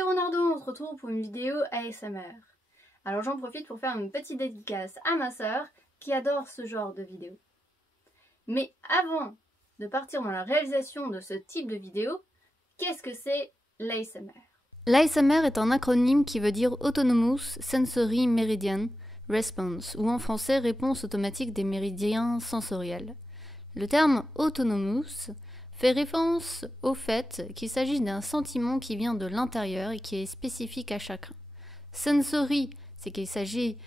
Salut Ronaldo, on se retrouve pour une vidéo ASMR. Alors j'en profite pour faire une petite dédicace à ma sœur qui adore ce genre de vidéo. Mais avant de partir dans la réalisation de ce type de vidéo, qu'est-ce que c'est l'ASMR? L'ASMR est un acronyme qui veut dire Autonomous Sensory Meridian Response, ou en français réponse automatique des méridiens sensoriels. Le terme autonomous fait référence au fait qu'il s'agit d'un sentiment qui vient de l'intérieur et qui est spécifique à chacun. Sensory, c'est qu'il s'agit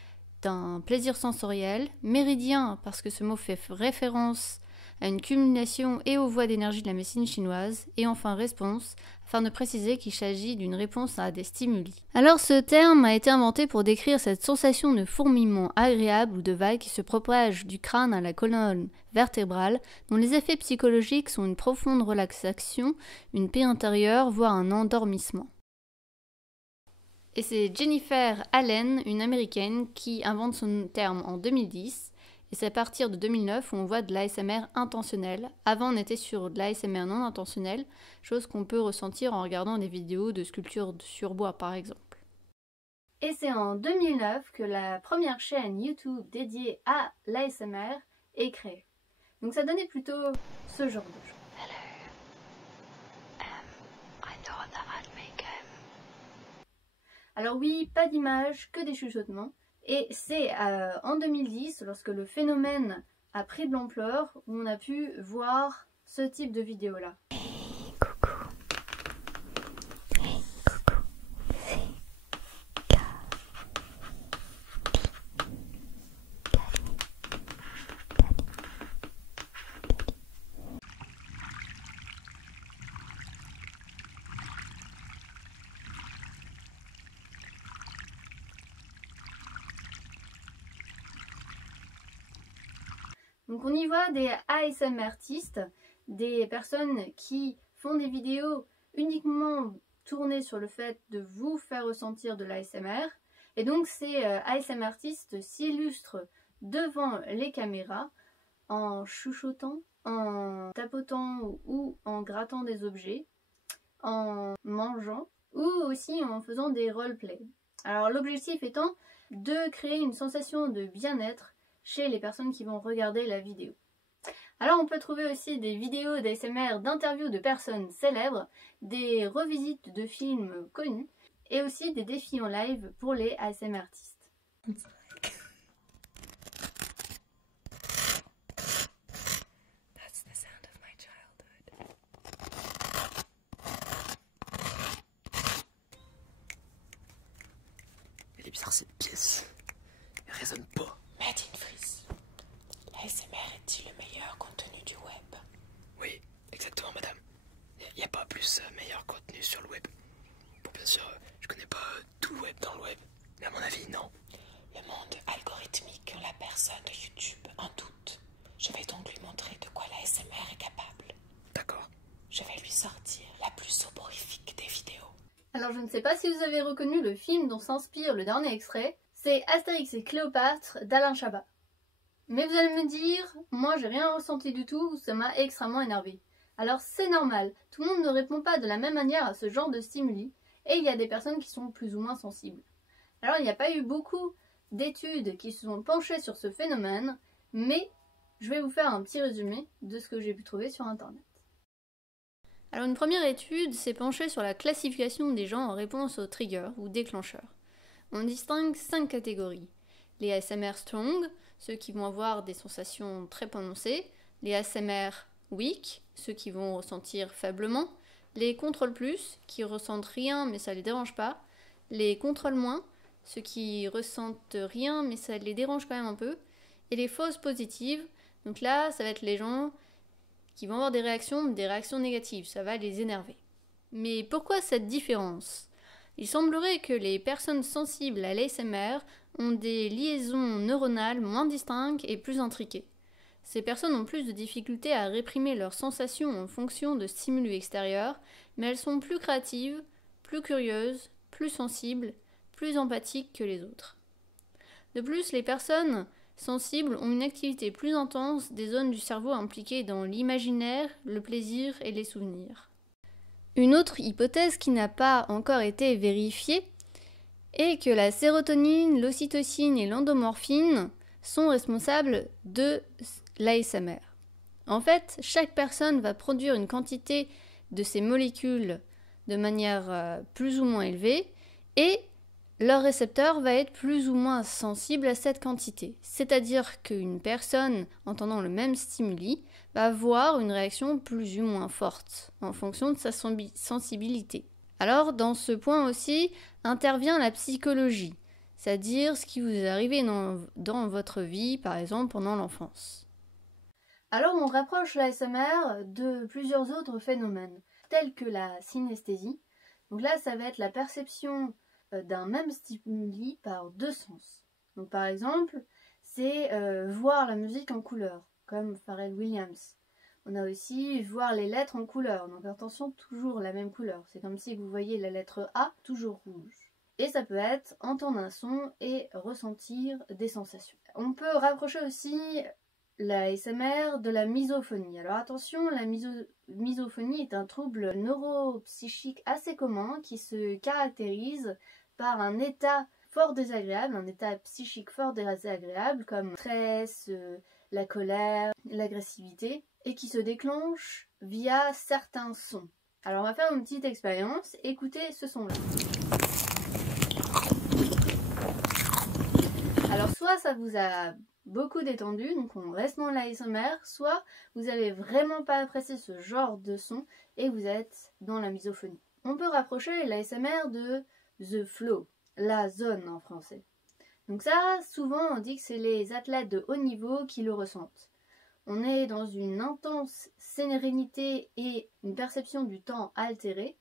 d'un plaisir sensoriel. Méridien, parce que ce mot fait référence à une cumulation et aux voies d'énergie de la médecine chinoise. Et enfin response, afin de préciser qu'il s'agit d'une réponse à des stimuli. Alors ce terme a été inventé pour décrire cette sensation de fourmillement agréable ou de vague qui se propage du crâne à la colonne vertébrale, dont les effets psychologiques sont une profonde relaxation, une paix intérieure, voire un endormissement. Et c'est Jennifer Allen, une américaine, qui invente son terme en 2010. Et c'est à partir de 2009 où on voit de l'ASMR intentionnel. Avant, on était sur de l'ASMR non intentionnel, chose qu'on peut ressentir en regardant des vidéos de sculptures sur bois, par exemple. Et c'est en 2009 que la première chaîne YouTube dédiée à l'ASMR est créée. Donc ça donnait plutôt ce genre de choses. Alors oui, pas d'image, que des chuchotements. Et c'est en 2010, lorsque le phénomène a pris de l'ampleur, où on a pu voir ce type de vidéo-là. Hey, coucou. Hey, coucou. C'est Kali. Donc on y voit des ASMR artistes, des personnes qui font des vidéos uniquement tournées sur le fait de vous faire ressentir de l'ASMR. Et donc ces ASMR artistes s'illustrent devant les caméras en chuchotant, en tapotant ou en grattant des objets, en mangeant ou aussi en faisant des roleplays. Alors l'objectif étant de créer une sensation de bien-être chez les personnes qui vont regarder la vidéo. Alors on peut trouver aussi des vidéos d'ASMR d'interviews de personnes célèbres, des revisites de films connus et aussi des défis en live pour les ASMR artistes. Elle est bizarre cette pièce. Elle résonne pas. Made in Freeze. L'ASMR est-il le meilleur contenu du web? Oui, exactement madame. Il n'y a pas plus meilleur contenu sur le web. Bon bien sûr, je connais pas tout le web dans le web. Mais à mon avis, non. Le monde algorithmique en la personne de YouTube en doute. Je vais donc lui montrer de quoi l'ASMR est capable. D'accord. Je vais lui sortir la plus soporifique des vidéos. Alors je ne sais pas si vous avez reconnu le film dont s'inspire le dernier extrait, c'est Astérix et Cléopâtre d'Alain Chabat. Mais vous allez me dire, moi j'ai rien ressenti du tout, ça m'a extrêmement énervé. Alors c'est normal, tout le monde ne répond pas de la même manière à ce genre de stimuli, et il y a des personnes qui sont plus ou moins sensibles. Alors il n'y a pas eu beaucoup d'études qui se sont penchées sur ce phénomène, mais je vais vous faire un petit résumé de ce que j'ai pu trouver sur internet. Alors une première étude s'est penchée sur la classification des gens en réponse aux triggers ou déclencheurs. On distingue 5 catégories. Les ASMR strong, ceux qui vont avoir des sensations très prononcées, les ASMR weak, ceux qui vont ressentir faiblement, les contrôle plus, qui ressentent rien mais ça les dérange pas, les contrôle moins, ceux qui ressentent rien mais ça les dérange quand même un peu, et les fausses positives, donc là ça va être les gens qui vont avoir des réactions négatives, ça va les énerver. Mais pourquoi cette différence ? Il semblerait que les personnes sensibles à l'ASMR ont des liaisons neuronales moins distinctes et plus intriquées. Ces personnes ont plus de difficultés à réprimer leurs sensations en fonction de stimuli extérieurs, mais elles sont plus créatives, plus curieuses, plus sensibles, plus empathiques que les autres. De plus, les personnes sensibles ont une activité plus intense des zones du cerveau impliquées dans l'imaginaire, le plaisir et les souvenirs. Une autre hypothèse qui n'a pas encore été vérifiée est que la sérotonine, l'ocytocine et l'endomorphine sont responsables de l'ASMR. En fait, chaque personne va produire une quantité de ces molécules de manière plus ou moins élevée et leur récepteur va être plus ou moins sensible à cette quantité. C'est-à-dire qu'une personne entendant le même stimuli va avoir une réaction plus ou moins forte en fonction de sa sensibilité. Alors, dans ce point aussi, intervient la psychologie, c'est-à-dire ce qui vous est arrivé dans votre vie, par exemple pendant l'enfance. Alors, on rapproche l'ASMR de plusieurs autres phénomènes, tels que la synesthésie. Donc là, ça va être la perception d'un même stimuli par deux sens. Donc par exemple, c'est voir la musique en couleur, comme Pharrell Williams. On a aussi voir les lettres en couleur, donc attention, toujours la même couleur. C'est comme si vous voyez la lettre A, toujours rouge. Et ça peut être entendre un son et ressentir des sensations. On peut rapprocher aussi la ASMR de la misophonie. Alors attention, la misophonie est un trouble neuropsychique assez commun qui se caractérise par un état fort désagréable, un état psychique fort désagréable comme le stress, la colère, l'agressivité, et qui se déclenche via certains sons. Alors on va faire une petite expérience, écoutez ce son-là. Alors soit ça vous a beaucoup détendu, donc on reste dans l'ASMR, soit vous n'avez vraiment pas apprécié ce genre de son et vous êtes dans la misophonie. On peut rapprocher l'ASMR de The Flow, la zone en français. Donc ça, souvent on dit que c'est les athlètes de haut niveau qui le ressentent. On est dans une intense sérénité et une perception du temps altérée,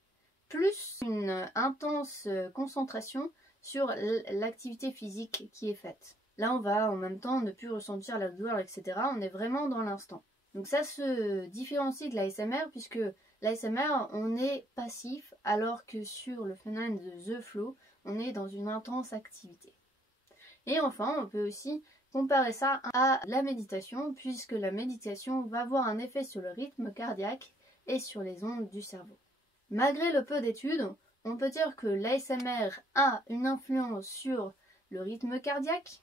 plus une intense concentration sur l'activité physique qui est faite. Là, on va en même temps ne plus ressentir la douleur, etc. On est vraiment dans l'instant. Donc ça se différencie de l'ASMR puisque l'ASMR, on est passif alors que sur le phénomène de The Flow, on est dans une intense activité. Et enfin, on peut aussi comparer ça à la méditation puisque la méditation va avoir un effet sur le rythme cardiaque et sur les ondes du cerveau. Malgré le peu d'études, on peut dire que l'ASMR a une influence sur le rythme cardiaque,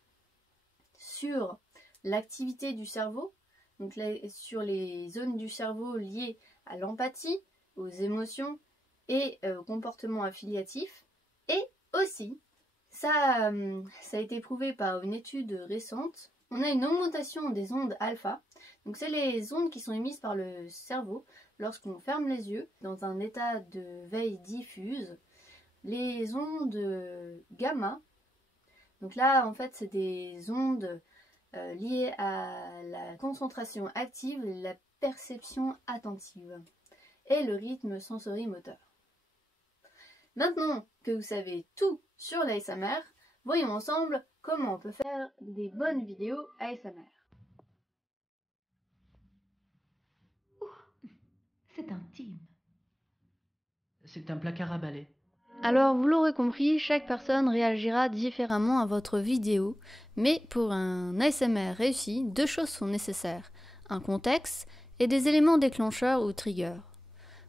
sur l'activité du cerveau, donc sur les zones du cerveau liées à l'empathie, aux émotions et au comportement affiliatif. Et aussi, ça a été prouvé par une étude récente, on a une augmentation des ondes alpha. Donc c'est les ondes qui sont émises par le cerveau lorsqu'on ferme les yeux dans un état de veille diffuse. Les ondes gamma, donc là en fait c'est des ondes liées à la concentration active, la perception attentive et le rythme sensorimoteur. Maintenant que vous savez tout sur l'ASMR, voyons ensemble comment on peut faire des bonnes vidéos ASMR. C'est intime. C'est un placard à balai. Alors vous l'aurez compris, chaque personne réagira différemment à votre vidéo, mais pour un ASMR réussi, deux choses sont nécessaires, un contexte et des éléments déclencheurs ou triggers.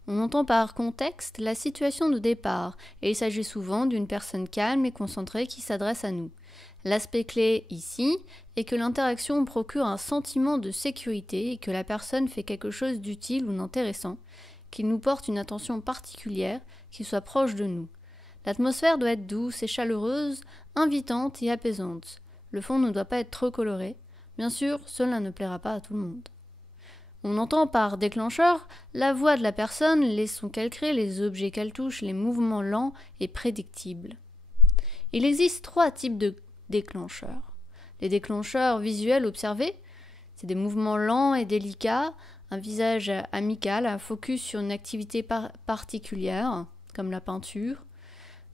On entend par contexte la situation de départ, et il s'agit souvent d'une personne calme et concentrée qui s'adresse à nous. L'aspect clé ici est que l'interaction procure un sentiment de sécurité et que la personne fait quelque chose d'utile ou d'intéressant, qu'il nous porte une attention particulière, qu'il soit proche de nous. L'atmosphère doit être douce et chaleureuse, invitante et apaisante. Le fond ne doit pas être trop coloré. Bien sûr, cela ne plaira pas à tout le monde. On entend par déclencheur la voix de la personne, les sons qu'elle crée, les objets qu'elle touche, les mouvements lents et prédictibles. Il existe 3 types de déclencheurs. Les déclencheurs visuels observés, c'est des mouvements lents et délicats, un visage amical, un focus sur une activité particulière, comme la peinture.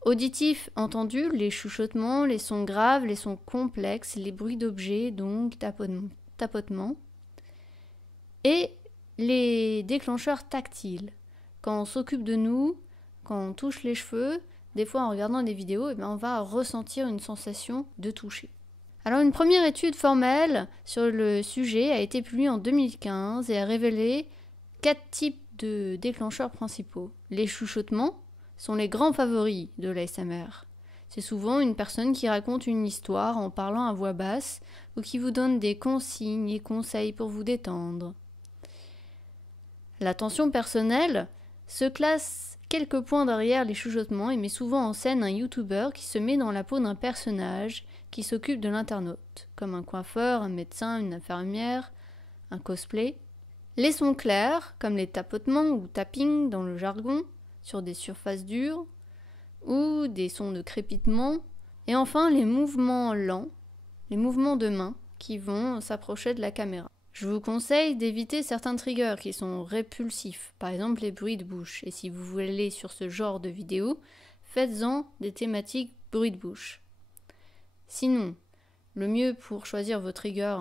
Auditifs entendus, les chuchotements, les sons graves, les sons complexes, les bruits d'objets, donc tapotements. Et les déclencheurs tactiles. Quand on s'occupe de nous, quand on touche les cheveux, des fois en regardant des vidéos, on va ressentir une sensation de toucher. Alors une première étude formelle sur le sujet a été publiée en 2015 et a révélé 4 types de déclencheurs principaux. Les chuchotements sont les grands favoris de l'ASMR. C'est souvent une personne qui raconte une histoire en parlant à voix basse ou qui vous donne des consignes et conseils pour vous détendre. L'attention personnelle se classe quelques points derrière les chuchotements et met souvent en scène un YouTuber qui se met dans la peau d'un personnage qui s'occupe de l'internaute, comme un coiffeur, un médecin, une infirmière, un cosplay. Les sons clairs, comme les tapotements ou tapping dans le jargon, sur des surfaces dures, ou des sons de crépitement, et enfin les mouvements lents, les mouvements de main qui vont s'approcher de la caméra. Je vous conseille d'éviter certains triggers qui sont répulsifs, par exemple les bruits de bouche, et si vous voulez aller sur ce genre de vidéo, faites-en des thématiques bruits de bouche. Sinon, le mieux pour choisir vos triggers,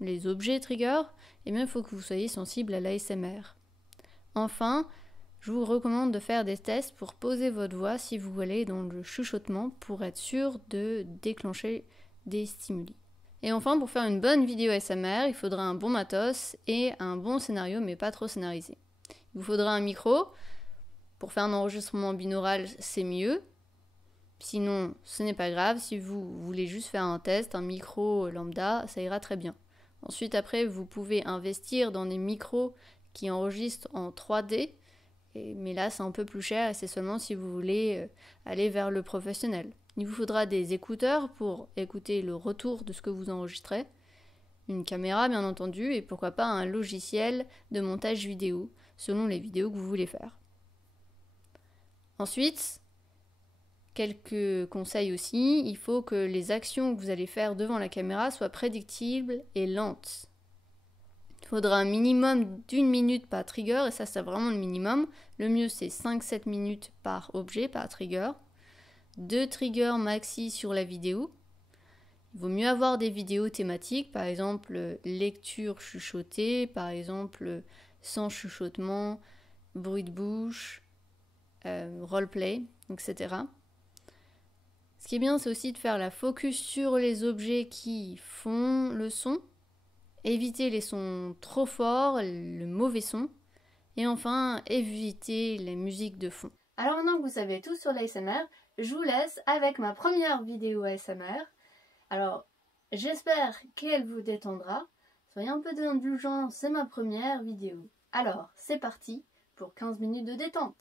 les objets triggers, eh bien, il faut que vous soyez sensible à l'ASMR. Enfin, je vous recommande de faire des tests pour poser votre voix si vous voulez dans le chuchotement pour être sûr de déclencher des stimuli. Et enfin, pour faire une bonne vidéo ASMR, il faudra un bon matos et un bon scénario, mais pas trop scénarisé. Il vous faudra un micro. Pour faire un enregistrement binaural, c'est mieux. Sinon, ce n'est pas grave. Si vous voulez juste faire un test, un micro lambda, ça ira très bien. Ensuite, après, vous pouvez investir dans des micros qui enregistrent en 3D. Mais là, c'est un peu plus cher et c'est seulement si vous voulez aller vers le professionnel. Il vous faudra des écouteurs pour écouter le retour de ce que vous enregistrez, une caméra bien entendu et pourquoi pas un logiciel de montage vidéo selon les vidéos que vous voulez faire. Ensuite, quelques conseils aussi, il faut que les actions que vous allez faire devant la caméra soient prédictibles et lentes. Il faudra un minimum d'1 minute par trigger, et ça c'est vraiment le minimum. Le mieux c'est 5-7 minutes par objet, par trigger. 2 triggers maxi sur la vidéo. Il vaut mieux avoir des vidéos thématiques, par exemple lecture chuchotée, par exemple sans chuchotement, bruit de bouche, roleplay, etc. Ce qui est bien c'est aussi de faire la focus sur les objets qui font le son. Éviter les sons trop forts, le mauvais son. Et enfin, éviter les musiques de fond. Alors maintenant que vous savez tout sur l'ASMR, je vous laisse avec ma première vidéo ASMR. Alors, j'espère qu'elle vous détendra. Soyez un peu d'indulgence, c'est ma première vidéo. Alors, c'est parti pour 15 minutes de détente.